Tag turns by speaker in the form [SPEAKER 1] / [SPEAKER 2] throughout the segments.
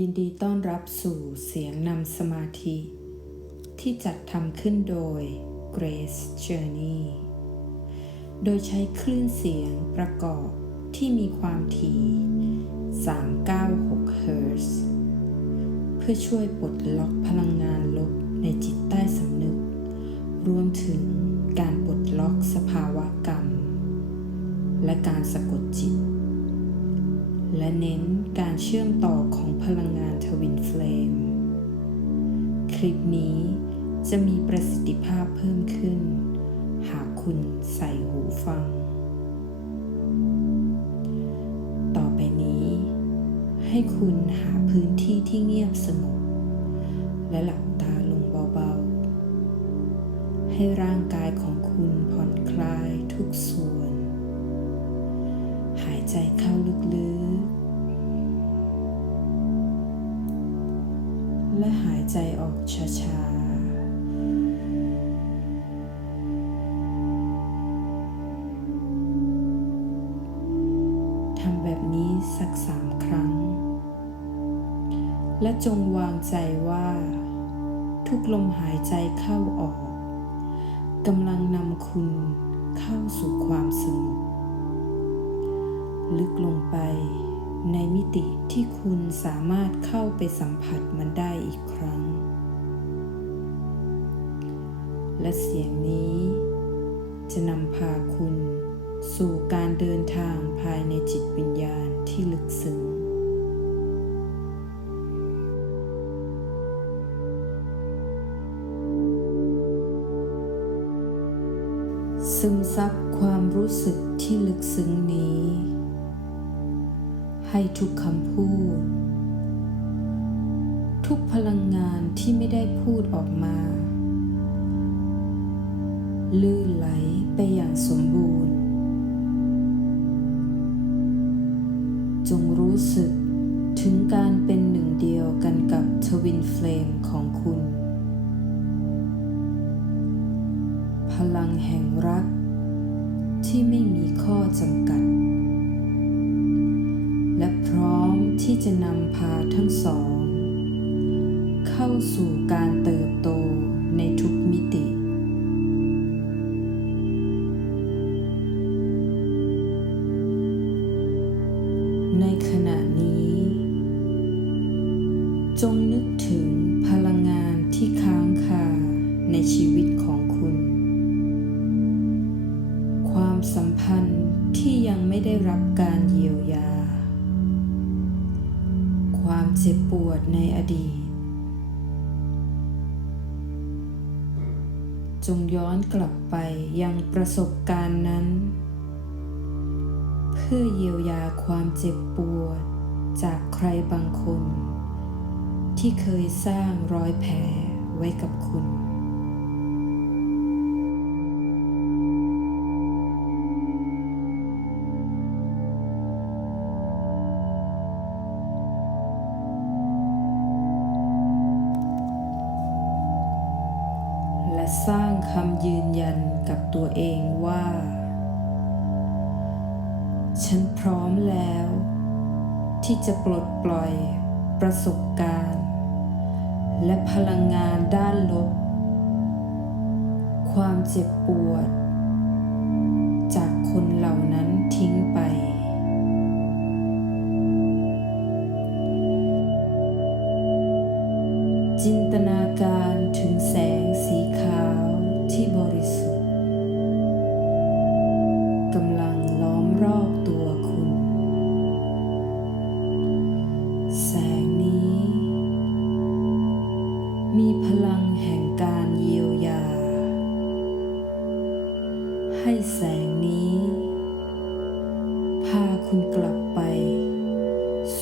[SPEAKER 1] ยินดีต้อนรับสู่เสียงนำสมาธิ ที่จัดทำขึ้นโดย Grace Journey โดยใช้คลื่นเสียงประกอบที่มีความถี่396 Hz เพื่อช่วยปลดล็อกพลังงานลบในจิตใต้สำนึก รวมถึงการปลดล็อกสภาวะกรรม และการสะกดจิต และเน้น การเชื่อมต่อของพลังงานทวินเฟลม คลิปนี้จะมีประสิทธิภาพเพิ่มขึ้น หากคุณใส่หูฟัง ต่อไปนี้ ให้คุณหาพื้นที่ที่เงียบสงบและหลับตาลงเบาๆ ให้ร่างกายของคุณผ่อนคลายทุกส่วน หายใจเข้าลึกๆ ใจออกช้าๆทำแบบนี้สักสามครั้ง และจงวางใจว่า ทุกลมหายใจเข้าออกกำลังนำคุณเข้าสู่ความสงบลึกลงไป ในมิติที่คุณสามารถเข้าไปสัมผัสมันได้อีกครั้ง และเสียงนี้ จะนำพาคุณ สู่การเดินทางภายในจิตวิญญาณที่ลึกซึ้งซึมซับความรู้สึกที่ลึกซึ้งนี้ ให้ทุกคำพูด ทุกพลังงานที่ไม่ได้พูดออกมา ลื่นไหลไปอย่างสมบูรณ์ จงรู้สึกถึงการเป็นหนึ่งเดียวกันกับทวินเฟลมของคุณ พลังแห่งรักที่ไม่มีข้อจำกัด ที่จะนำพาทั้งสอง เข้าสู่การเติบโตในทุก เจ็บปวดในอดีต จงย้อนกลับไปยังประสบการณ์นั้น เพื่อเยียวยาความเจ็บปวดจากใครบางคน ที่เคยสร้างรอยแผลไว้กับคุณ สร้างคำยืนยันกับตัวเองว่า ฉันพร้อมแล้ว ที่จะปลดปล่อยประสบการณ์ และพลังงานด้านลบ ความเจ็บปวด ให้แสงนี้ พาคุณกลับไป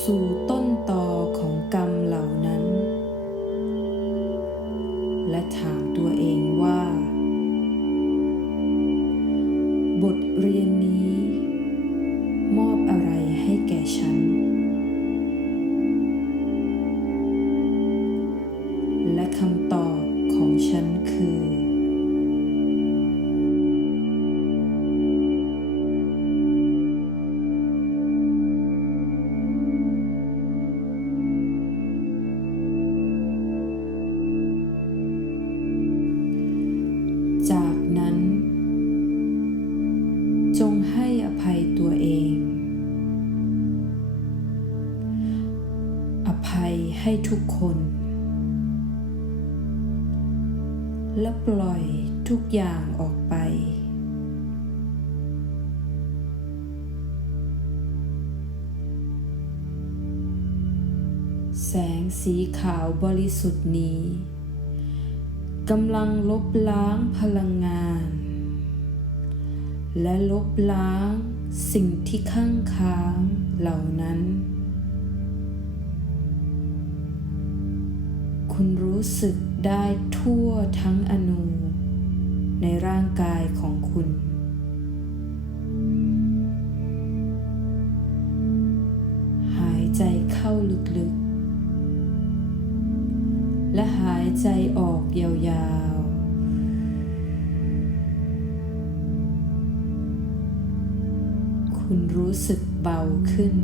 [SPEAKER 1] สู่ต้นตอของกรรมเหล่านั้น และถามตัวเองว่า บทเรียนนี้ มอบอะไรให้แก่ฉัน และคำตอบของฉันคือ ทุกคน และปล่อยทุกอย่างออกไป แสงสีขาวบริสุทธิ์นี้กำลังลบล้างพลังงาน และลบล้างสิ่งที่ข้างค้างเหล่านั้น คุณรู้สึกได้ทั่วทั้งอนู ในร่างกายของคุณ หายใจเข้าลึกๆ และหายใจออกยาวๆคุณรู้สึกเบาขึ้น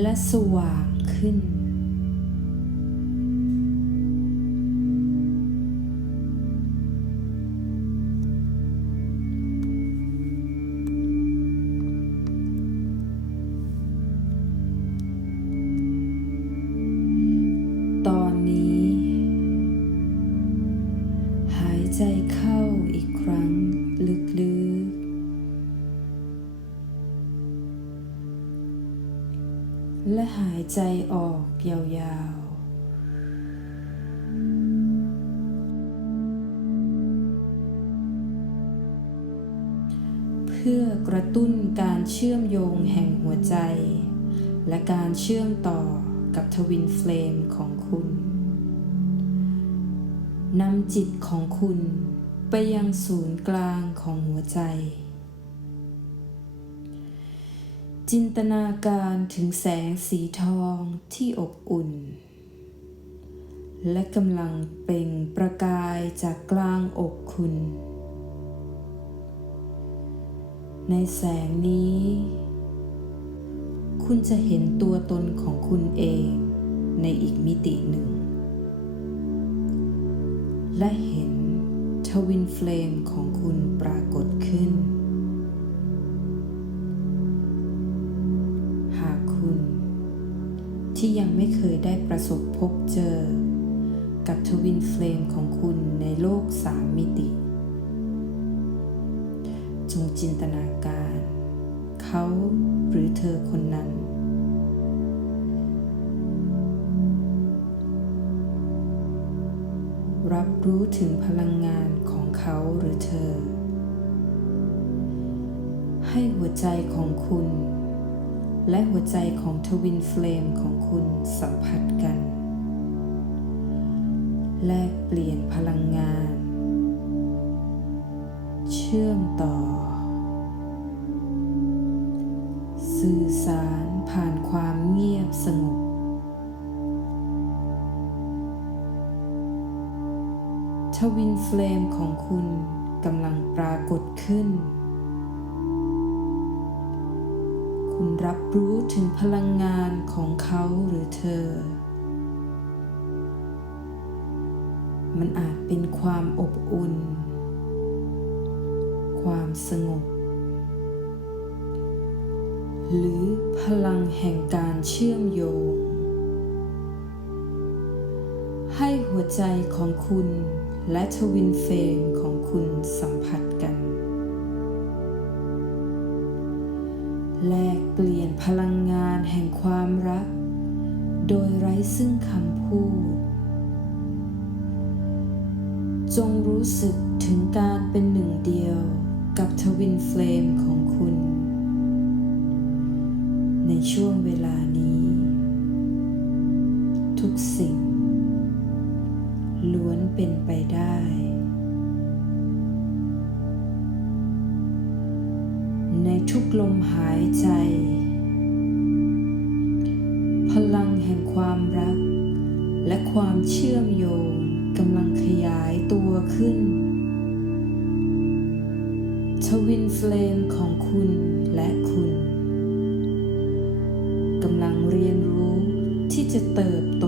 [SPEAKER 1] และสว่างขึ้น หายใจออกยาวๆ เพื่อกระตุ้นการเชื่อมโยงแห่งหัวใจ และการเชื่อมต่อกับทวินเฟลมของคุณนำจิตของคุณไปยังศูนย์กลางของหัวใจ จินตนาการถึงแสงสีทองที่อบอุ่น และกำลังเปล่งประกายจากกลางอกคุณ ในแสงนี้ คุณจะเห็นตัวตนของคุณเองในอีกมิติหนึ่ง และเห็นทวินเฟลมของคุณปรากฏขึ้น ที่ยังไม่เคยได้ประสบพบเจอ กับทวินเฟลมของคุณในโลกสามมิติ จงจินตนาการ เขาหรือเธอคนนั้น รับรู้ถึงพลังงานของเขาหรือเธอ ให้หัวใจของคุณ และหัวใจของทวินเฟลมของคุณสัมผัสกัน แลกเปลี่ยนพลังงาน เชื่อมต่อ สื่อสารผ่านความเงียบสงบทวินเฟลมของคุณกำลังปรากฏขึ้น คุณรับรู้ถึงพลังงานของเขาหรือเธอ มันอาจเป็นความอบอุ่น ความสงบ หรือพลังแห่งการเชื่อมโยง ให้หัวใจของคุณและทวินเฟลมของคุณสัมผัสกัน แลกเปลี่ยนพลังงานแห่งความรัก โดยไร้ซึ่งคำพูด จงรู้สึกถึงการเป็นหนึ่งเดียวกับทวินเฟลมของคุณ ในช่วงเวลานี้ ทุกสิ่ง ล้วนเป็นไปได้ ในทุกลมหายใจ พลังแห่งความรัก และความเชื่อมโยงกำลังขยายตัวขึ้น ทวินเฟลมของคุณและคุณกำลังเรียนรู้ที่จะเติบโต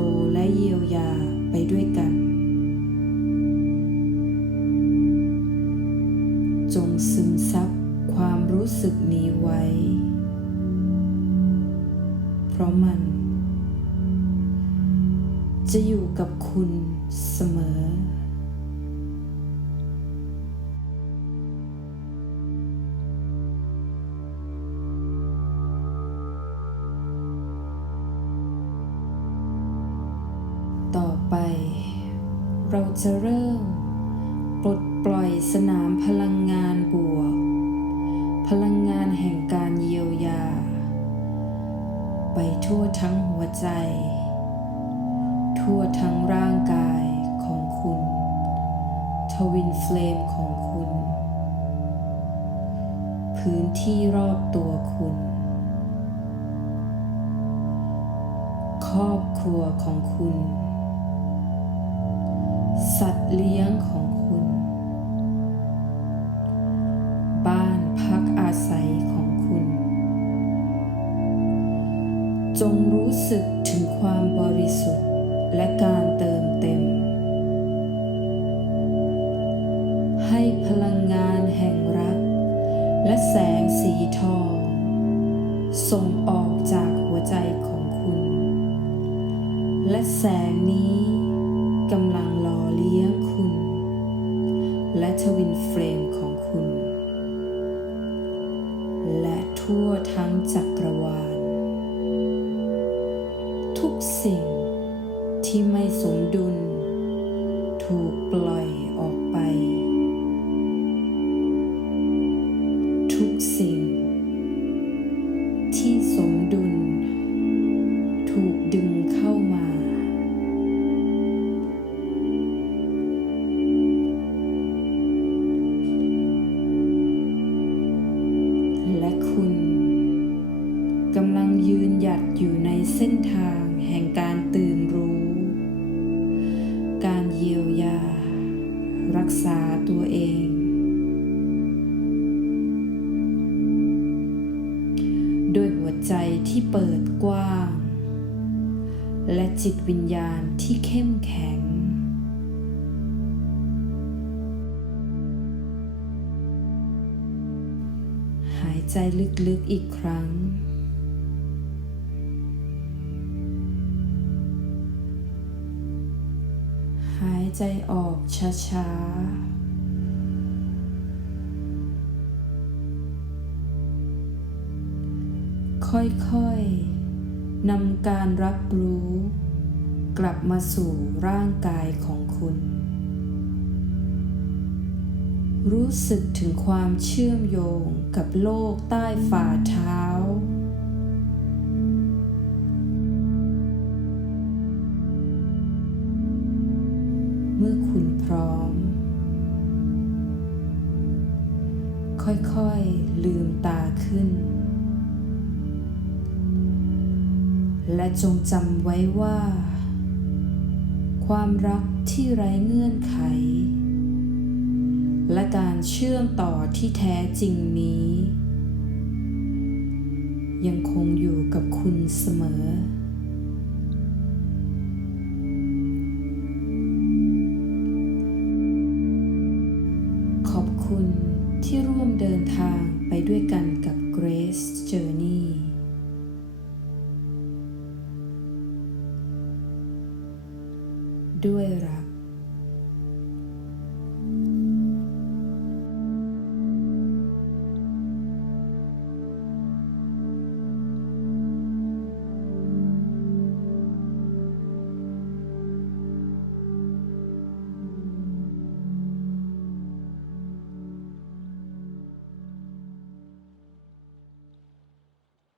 [SPEAKER 1] ราะมัน จะอยู่กับคุณเสมอ ต่อไป เราจะเริ่ม ปลดปล่อยสนามพลังงานบวก พลัง ไปทั่วทั้งหัวใจ ทั่วทั้งร่างกายของคุณ ทวินเฟลมของคุณ พื้นที่รอบตัวคุณ ครอบครัวของคุณ สัตว์เลี้ยงของ จงรู้สึกถึงความบริสุทธิ์และการเติมเต็ม ให้พลังงานแห่งรัก และแสงสีทอง ส่งออกจากหัวใจของคุณ และแสงนี้กำลังหล่อเลี้ยงคุณ และทวินเฟรมของคุณ และทั่วทั้งจัก สิ่งที่ไม่สมดุล ถูกปล่อยออกไป อยู่ในเส้นทางแห่งการตื่นรู้ การเยียวยา รักษาตัวเอง ด้วยหัวใจที่เปิดกว้าง และจิตวิญญาณที่เข้มแข็งหายใจลึกๆอีกครั้ง ใจออกช้าๆค่อยๆ นำการรับรู้ กลับมาสู่ร่างกายของคุณ รู้สึกถึงความเชื่อมโยงกับโลกใต้ฝ่าเท้า ค่อยๆลืมตาขึ้น และจงจำไว้ว่า ความรักที่ไร้เงื่อนไข และการเชื่อมต่อที่แท้จริงนี้ ยังคงอยู่กับคุณเสมอขอบคุณ เดินทางไปด้วยกันกับ Grace Journey ด้วยรัก